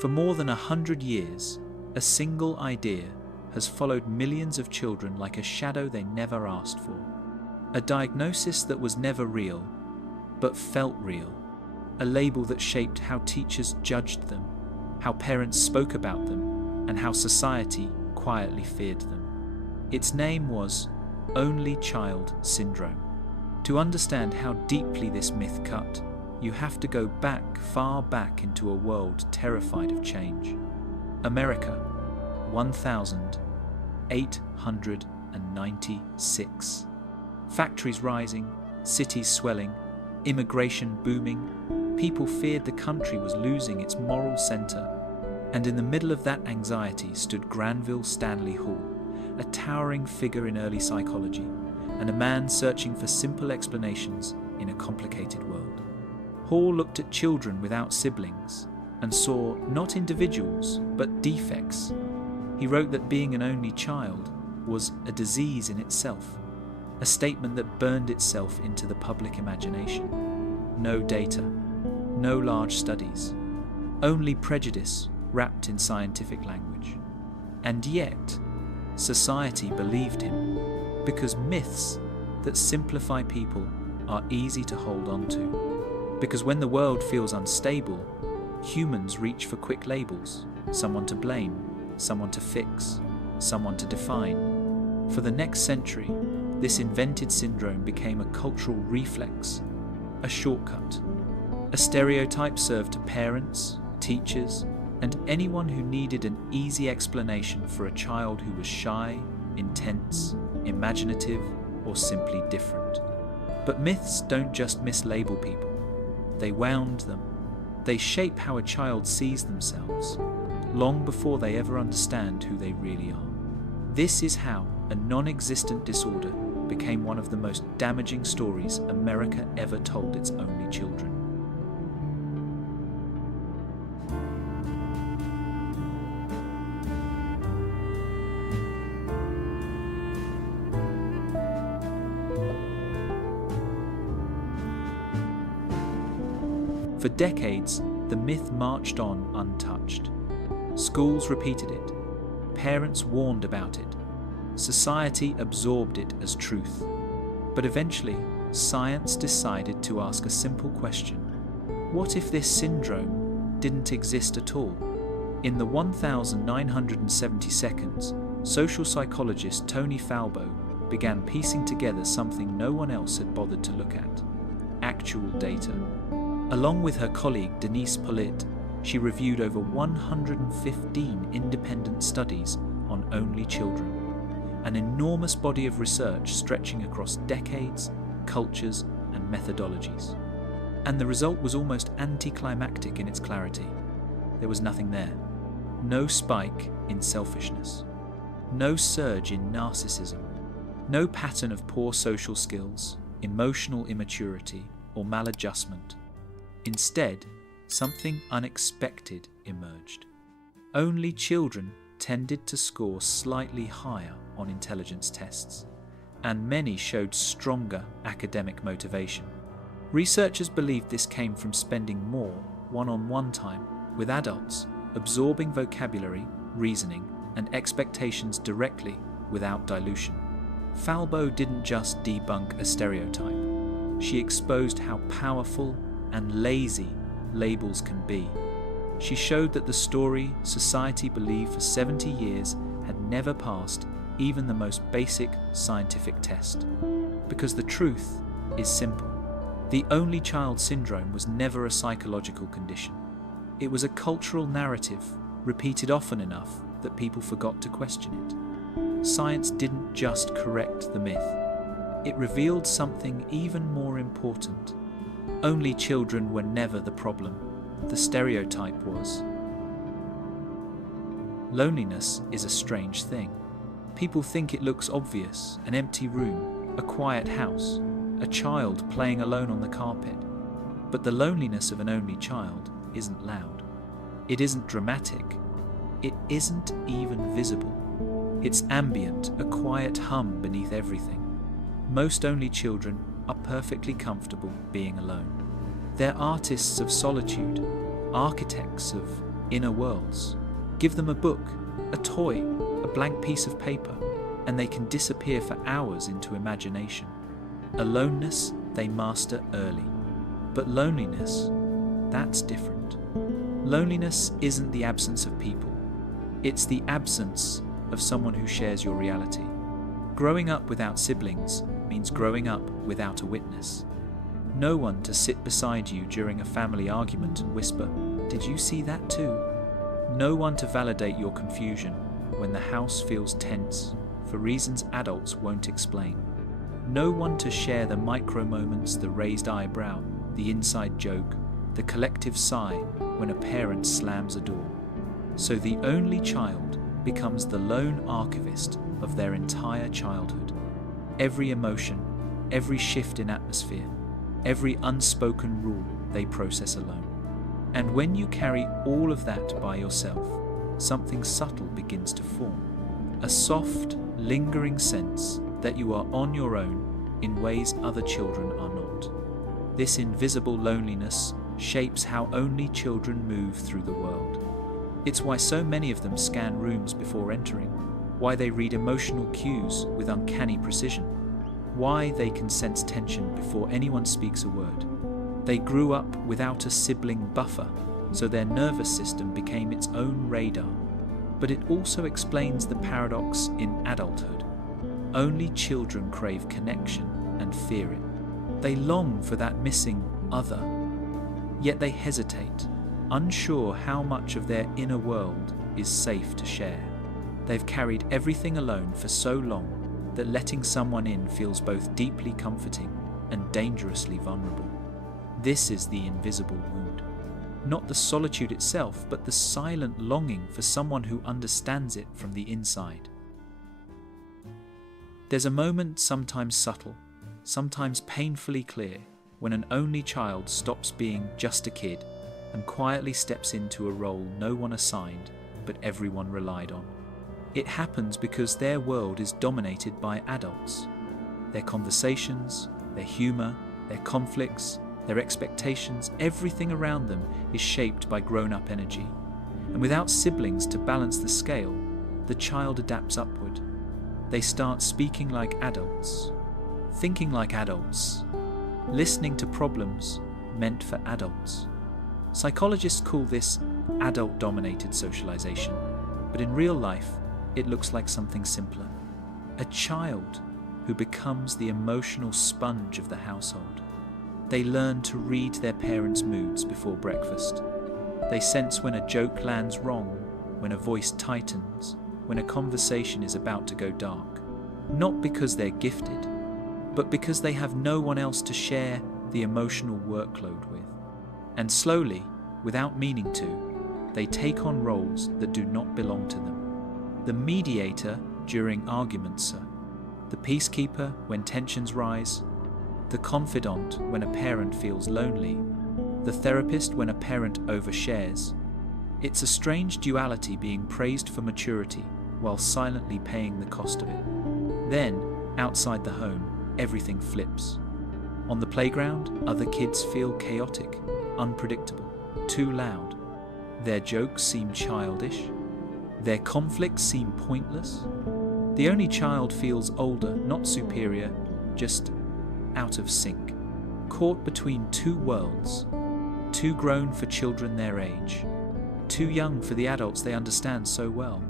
For more than 100 years, a single idea has followed millions of children like a shadow they never asked for. A diagnosis that was never real, but felt real. A label that shaped how teachers judged them, how parents spoke about them, and how society quietly feared them. Its name was only child syndrome. To understand how deeply this myth cut, you have to go back, far back into a world terrified of change. America, 1896. Factories rising, cities swelling, immigration booming. People feared the country was losing its moral center. And in the middle of that anxiety stood Granville Stanley Hall, a towering figure in early psychology, and a man searching for simple explanations in a complicated world. Hall looked at children without siblings and saw not individuals, but defects. He wrote that being an only child was a disease in itself, a statement that burned itself into the public imagination. No data, no large studies, only prejudice wrapped in scientific language. And yet, society believed him, because myths that simplify people are easy to hold on to. Because when the world feels unstable, humans reach for quick labels, someone to blame, someone to fix, someone to define. For the next century, this invented syndrome became a cultural reflex, a shortcut. A stereotype served to parents, teachers, and anyone who needed an easy explanation for a child who was shy, intense, imaginative, or simply different. But myths don't just mislabel people. They wound them. They shape how a child sees themselves, long before they ever understand who they really are. This is how a non-existent disorder became one of the most damaging stories America ever told its only children. For decades, the myth marched on untouched. Schools repeated it. Parents warned about it. Society absorbed it as truth. But eventually, science decided to ask a simple question. What if this syndrome didn't exist at all? In the 1970 seconds, social psychologist Tony Falbo began piecing together something no one else had bothered to look at: actual data. Along with her colleague Denise Pollitt, she reviewed over 115 independent studies on only children, an enormous body of research stretching across decades, cultures, and methodologies. And the result was almost anticlimactic in its clarity. There was nothing there. No spike in selfishness. No surge in narcissism. No pattern of poor social skills, emotional immaturity, or maladjustment. Instead, something unexpected emerged. Only children tended to score slightly higher on intelligence tests, and many showed stronger academic motivation. Researchers believed this came from spending more one-on-one time with adults, absorbing vocabulary, reasoning, and expectations directly without dilution. Falbo didn't just debunk a stereotype. She exposed how powerful and lazy labels can be. She showed that the story society believed for 70 years had never passed even the most basic scientific test. Because the truth is simple. The only child syndrome was never a psychological condition. It was a cultural narrative repeated often enough that people forgot to question it. Science didn't just correct the myth. It revealed something even more important. Only children were never the problem. The stereotype was. Loneliness is a strange thing. People think it looks obvious: an empty room, a quiet house, a child playing alone on the carpet. But the loneliness of an only child isn't loud. It isn't dramatic. It isn't even visible. It's ambient, a quiet hum beneath everything. Most only children are perfectly comfortable being alone. They're artists of solitude, architects of inner worlds. Give them a book, a toy, a blank piece of paper, and they can disappear for hours into imagination. Aloneness they master early. But loneliness, that's different. Loneliness isn't the absence of people. It's the absence of someone who shares your reality. Growing up without siblings means growing up without a witness. No one to sit beside you during a family argument and whisper, "Did you see that too?" No one to validate your confusion when the house feels tense for reasons adults won't explain. No one to share the micro moments, the raised eyebrow, the inside joke, the collective sigh when a parent slams a door. So the only child becomes the lone archivist of their entire childhood. Every emotion, every shift in atmosphere, every unspoken rule they process alone. And when you carry all of that by yourself, something subtle begins to form. A soft, lingering sense that you are on your own in ways other children are not. This invisible loneliness shapes how only children move through the world. It's why so many of them scan rooms before entering, why they read emotional cues with uncanny precision, why they can sense tension before anyone speaks a word. They grew up without a sibling buffer, so their nervous system became its own radar. But it also explains the paradox in adulthood. Only children crave connection and fear it. They long for that missing other, yet they hesitate, unsure how much of their inner world is safe to share. They've carried everything alone for so long that letting someone in feels both deeply comforting and dangerously vulnerable. This is the invisible wound. Not the solitude itself, but the silent longing for someone who understands it from the inside. There's a moment, sometimes subtle, sometimes painfully clear, when an only child stops being just a kid and quietly steps into a role no one assigned, but everyone relied on. It happens because their world is dominated by adults. Their conversations, their humor, their conflicts, their expectations, everything around them is shaped by grown-up energy. And without siblings to balance the scale, the child adapts upward. They start speaking like adults, thinking like adults, listening to problems meant for adults. Psychologists call this adult-dominated socialization, but in real life, it looks like something simpler. A child who becomes the emotional sponge of the household. They learn to read their parents' moods before breakfast. They sense when a joke lands wrong, when a voice tightens, when a conversation is about to go dark. Not because they're gifted, but because they have no one else to share the emotional workload with. And slowly, without meaning to, they take on roles that do not belong to them. The mediator during arguments, sir. The peacekeeper when tensions rise. The confidant when a parent feels lonely. The therapist when a parent overshares. It's a strange duality being praised for maturity while silently paying the cost of it. Then, outside the home, everything flips. On the playground, other kids feel chaotic, unpredictable, too loud. Their jokes seem childish. Their conflicts seem pointless. The only child feels older, not superior, just out of sync. Caught between two worlds, too grown for children their age, too young for the adults they understand so well.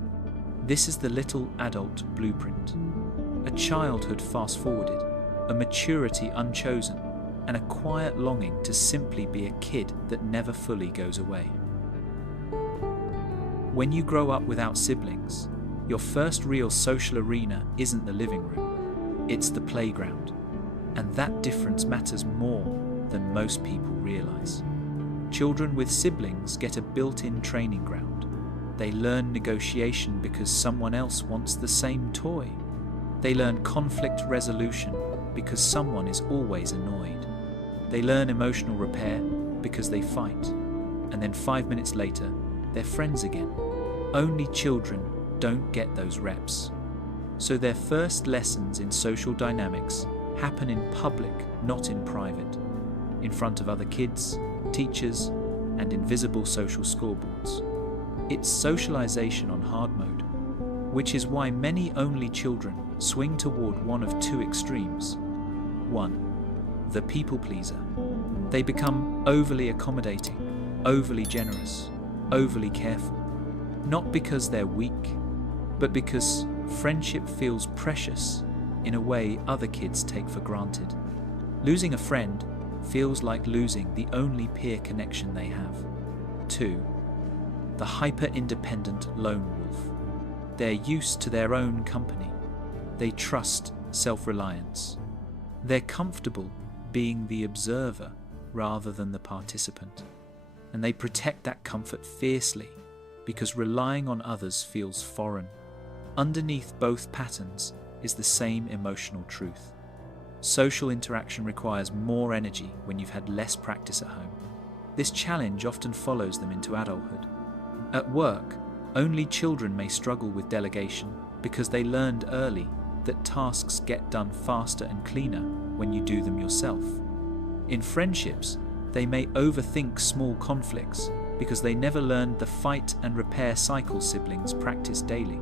This is the little adult blueprint. A childhood fast-forwarded, a maturity unchosen, and a quiet longing to simply be a kid that never fully goes away. When you grow up without siblings, your first real social arena isn't the living room, it's the playground. And that difference matters more than most people realize. Children with siblings get a built-in training ground. They learn negotiation because someone else wants the same toy. They learn conflict resolution because someone is always annoyed. They learn emotional repair because they fight. And then 5 minutes later, they're friends again. Only children don't get those reps. So their first lessons in social dynamics happen in public, not in private, in front of other kids, teachers, and invisible social scoreboards. It's socialization on hard mode, which is why many only children swing toward one of two extremes. 1. The people pleaser. They become overly accommodating, overly generous, overly careful, not because they're weak, but because friendship feels precious in a way other kids take for granted. Losing a friend feels like losing the only peer connection they have. 2. The hyper-independent lone wolf. They're used to their own company. They trust self-reliance. They're comfortable being the observer rather than the participant. And they protect that comfort fiercely because relying on others feels foreign. Underneath both patterns is the same emotional truth. Social interaction requires more energy when you've had less practice at home. This challenge often follows them into adulthood. At work, only children may struggle with delegation because they learned early that tasks get done faster and cleaner when you do them yourself. In friendships, they may overthink small conflicts because they never learned the fight and repair cycle siblings practice daily.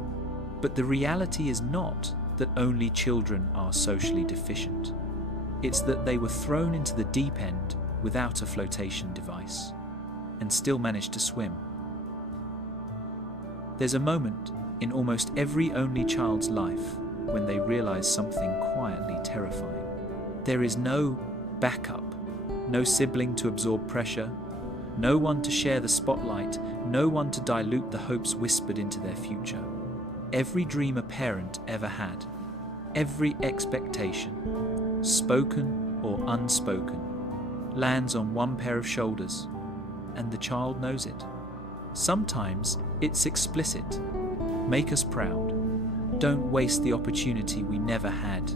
But the reality is not that only children are socially deficient. It's that they were thrown into the deep end without a flotation device and still managed to swim. There's a moment in almost every only child's life when they realize something quietly terrifying. There is no backup, no sibling to absorb pressure, no one to share the spotlight, no one to dilute the hopes whispered into their future. Every dream a parent ever had, every expectation, spoken or unspoken, lands on one pair of shoulders, and the child knows it. Sometimes it's explicit. Make us proud. Don't waste the opportunity we never had.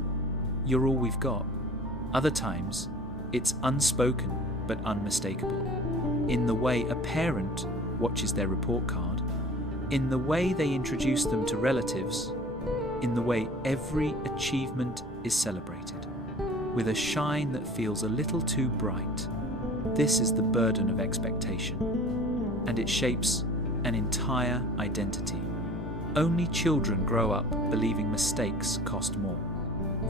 You're all we've got. Other times, it's unspoken but unmistakable. In the way a parent watches their report card, in the way they introduce them to relatives, in the way every achievement is celebrated, with a shine that feels a little too bright. This is the burden of expectation, and it shapes an entire identity. Only children grow up believing mistakes cost more.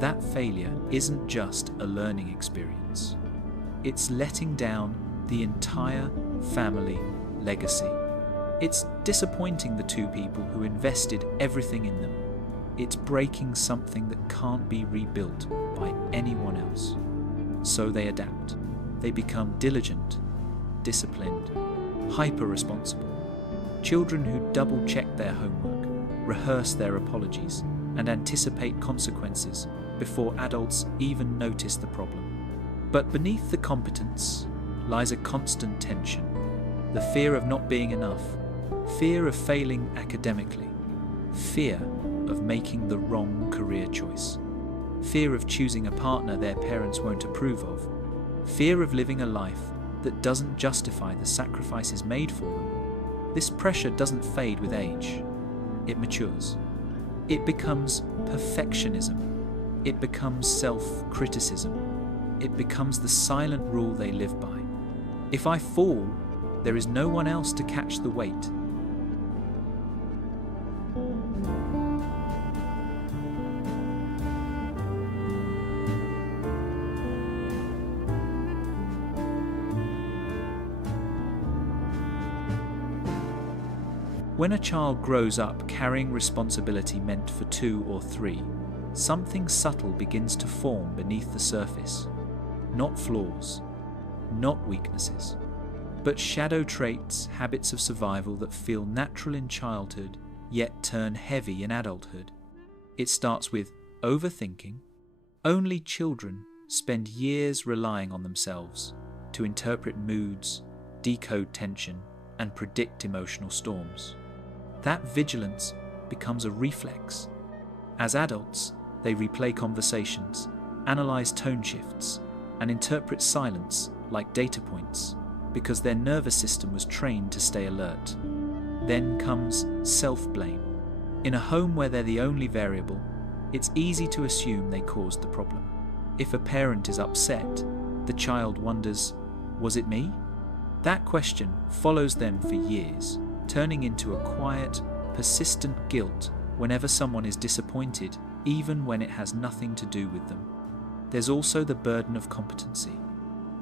That failure isn't just a learning experience. It's letting down the entire family legacy. It's disappointing the two people who invested everything in them. It's breaking something that can't be rebuilt by anyone else. So they adapt. They become diligent, disciplined, hyper-responsible. Children who double-check their homework, rehearse their apologies, and anticipate consequences before adults even notice the problem. But beneath the competence lies a constant tension. The fear of not being enough, fear of failing academically, fear of making the wrong career choice, fear of choosing a partner their parents won't approve of, fear of living a life that doesn't justify the sacrifices made for them. This pressure doesn't fade with age. It matures. It becomes perfectionism. It becomes self-criticism. It becomes the silent rule they live by. If I fall, there is no one else to catch the weight. When a child grows up carrying responsibility meant for 2 or 3, something subtle begins to form beneath the surface. Not flaws, not weaknesses, but shadow traits, habits of survival that feel natural in childhood, yet turn heavy in adulthood. It starts with overthinking. Only children spend years relying on themselves to interpret moods, decode tension, and predict emotional storms. That vigilance becomes a reflex. As adults, they replay conversations, analyze tone shifts, and interpret silence like data points because their nervous system was trained to stay alert. Then comes self-blame. In a home where they're the only variable, it's easy to assume they caused the problem. If a parent is upset, the child wonders, was it me? That question follows them for years. turning into a quiet, persistent guilt whenever someone is disappointed, even when it has nothing to do with them. There's also the burden of competency.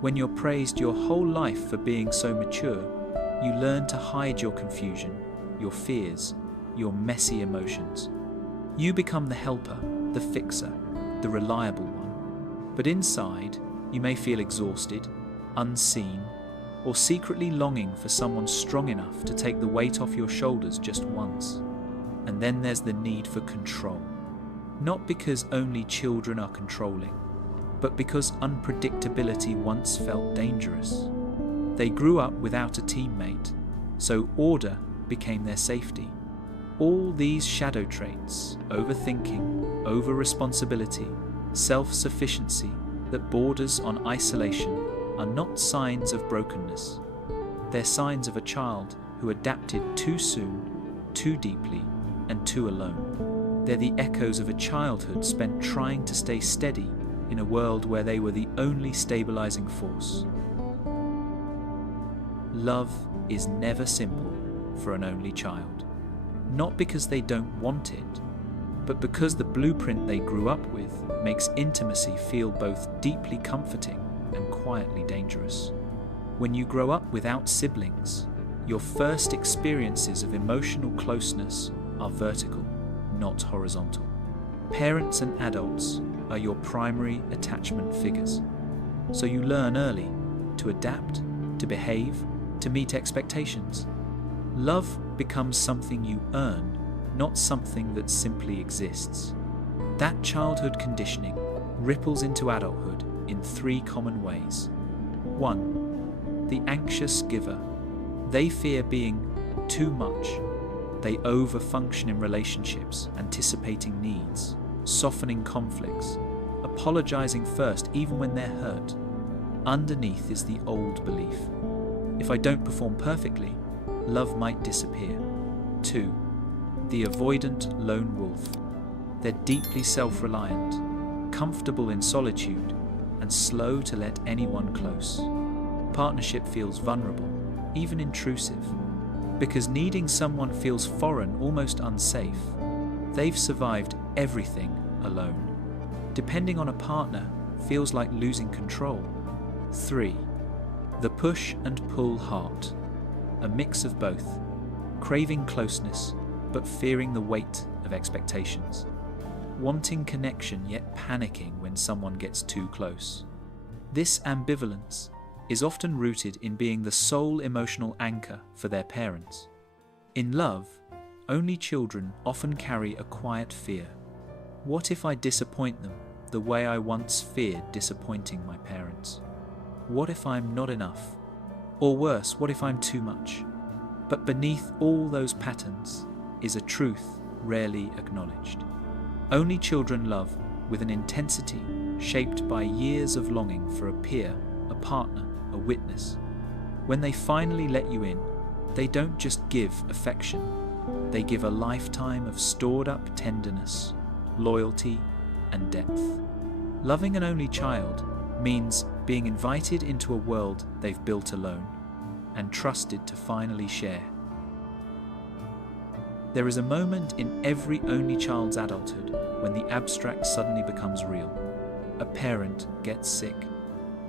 When you're praised your whole life for being so mature, you learn to hide your confusion, your fears, your messy emotions. You become the helper, the fixer, the reliable one. But inside, you may feel exhausted, unseen, or secretly longing for someone strong enough to take the weight off your shoulders just once. And then there's the need for control. Not because only children are controlling, but because unpredictability once felt dangerous. They grew up without a teammate, so order became their safety. All these shadow traits, overthinking, over-responsibility, self-sufficiency that borders on isolation, are not signs of brokenness. They're signs of a child who adapted too soon, too deeply, and too alone. They're the echoes of a childhood spent trying to stay steady in a world where they were the only stabilizing force. Love is never simple for an only child. Not because they don't want it, but because the blueprint they grew up with makes intimacy feel both deeply comforting and quietly dangerous. When you grow up without siblings, your first experiences of emotional closeness are vertical, not horizontal. Parents and adults are your primary attachment figures. So you learn early to adapt, to behave, to meet expectations. Love becomes something you earn, not something that simply exists. That childhood conditioning ripples into adulthood in 3 common ways. 1. The anxious giver. They fear being too much. They over-function in relationships, anticipating needs, softening conflicts, apologizing first even when they're hurt. Underneath is the old belief: if I don't perform perfectly, love might disappear. 2. The avoidant lone wolf. They're deeply self-reliant, comfortable in solitude, and slow to let anyone close. Partnership feels vulnerable, even intrusive, because needing someone feels foreign, almost unsafe. They've survived everything alone. Depending on a partner feels like losing control. 3. The push and pull heart. A mix of both, craving closeness but fearing the weight of expectations. Wanting connection yet panicking when someone gets too close. This ambivalence is often rooted in being the sole emotional anchor for their parents. In love, only children often carry a quiet fear. What if I disappoint them the way I once feared disappointing my parents? What if I'm not enough? Or worse, what if I'm too much? But beneath all those patterns is a truth rarely acknowledged. Only children love with an intensity shaped by years of longing for a peer, a partner, a witness. When they finally let you in, they don't just give affection, they give a lifetime of stored up tenderness, loyalty, and depth. Loving an only child means being invited into a world they've built alone and trusted to finally share. There is a moment in every only child's adulthood when the abstract suddenly becomes real. A parent gets sick.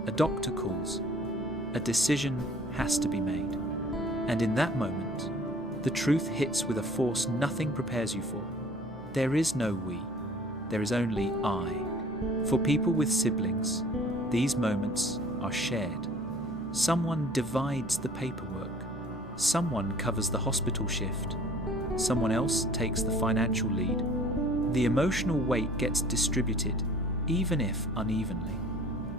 A doctor calls. A decision has to be made. And in that moment, the truth hits with a force nothing prepares you for. There is no we. There is only I. For people with siblings, these moments are shared. Someone divides the paperwork. Someone covers the hospital shift. Someone else takes the financial lead. The emotional weight gets distributed, even if unevenly.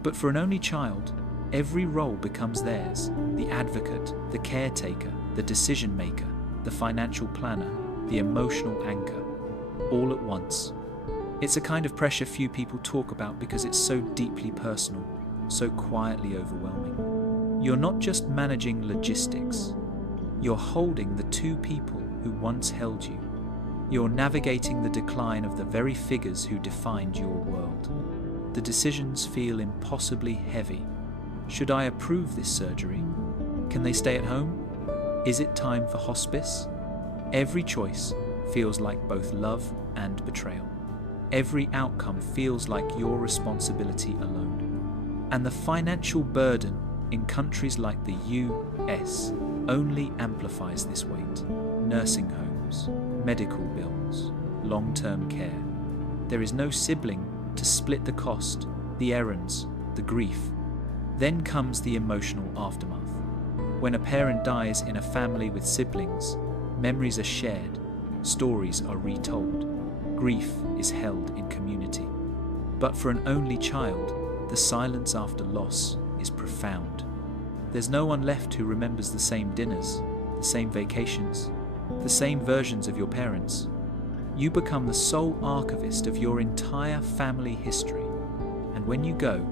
But for an only child, every role becomes theirs: the advocate, the caretaker, the decision maker, the financial planner, the emotional anchor, all at once. It's a kind of pressure few people talk about because it's so deeply personal, so quietly overwhelming. You're not just managing logistics, you're holding the 2 people who once held you. You're navigating the decline of the very figures who defined your world. The decisions feel impossibly heavy. Should I approve this surgery? Can they stay at home? Is it time for hospice? Every choice feels like both love and betrayal. Every outcome feels like your responsibility alone. And the financial burden in countries like the US only amplifies this weight. Nursing homes, medical bills, long-term care. There is no sibling to split the cost, the errands, the grief. Then comes the emotional aftermath. When a parent dies in a family with siblings, memories are shared, stories are retold, grief is held in community. But for an only child, the silence after loss is profound. There's no one left who remembers the same dinners, the same vacations, the same versions of your parents. You become the sole archivist of your entire family history, and when you go,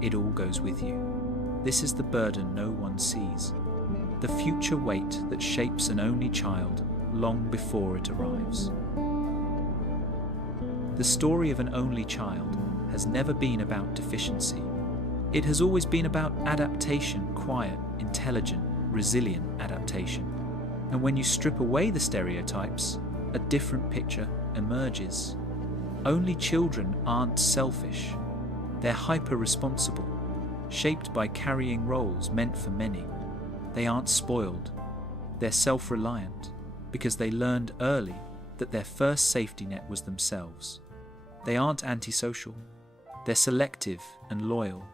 it all goes with you. This is the burden no one sees, the future weight that shapes an only child long before it arrives. The story of an only child has never been about deficiency. It has always been about adaptation, quiet, intelligent, resilient adaptation. And when you strip away the stereotypes, a different picture emerges. Only children aren't selfish. They're hyper-responsible, shaped by carrying roles meant for many. They aren't spoiled. They're self-reliant because they learned early that their first safety net was themselves. They aren't antisocial. They're selective and loyal,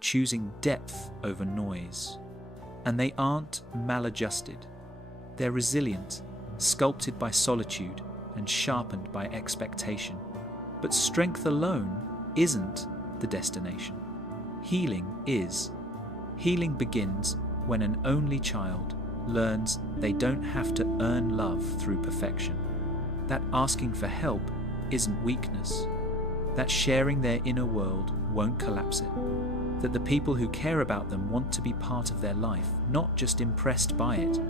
choosing depth over noise. And they aren't maladjusted. They're resilient, sculpted by solitude and sharpened by expectation. But strength alone isn't the destination. Healing is. Healing begins when an only child learns they don't have to earn love through perfection. That asking for help isn't weakness. That sharing their inner world won't collapse it. That the people who care about them want to be part of their life, not just impressed by it.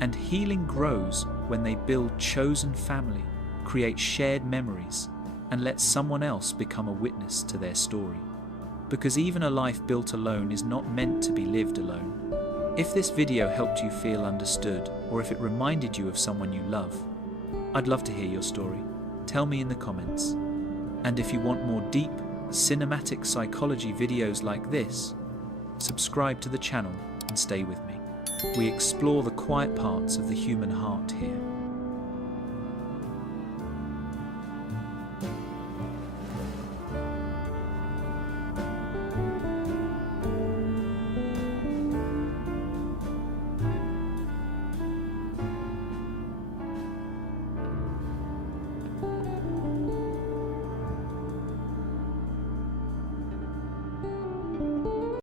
And healing grows when they build chosen family, create shared memories, and let someone else become a witness to their story. Because even a life built alone is not meant to be lived alone. If this video helped you feel understood, or if it reminded you of someone you love, I'd love to hear your story. Tell me in the comments. And if you want more deep, cinematic psychology videos like this, subscribe to the channel and stay with me. We explore the quiet parts of the human heart here.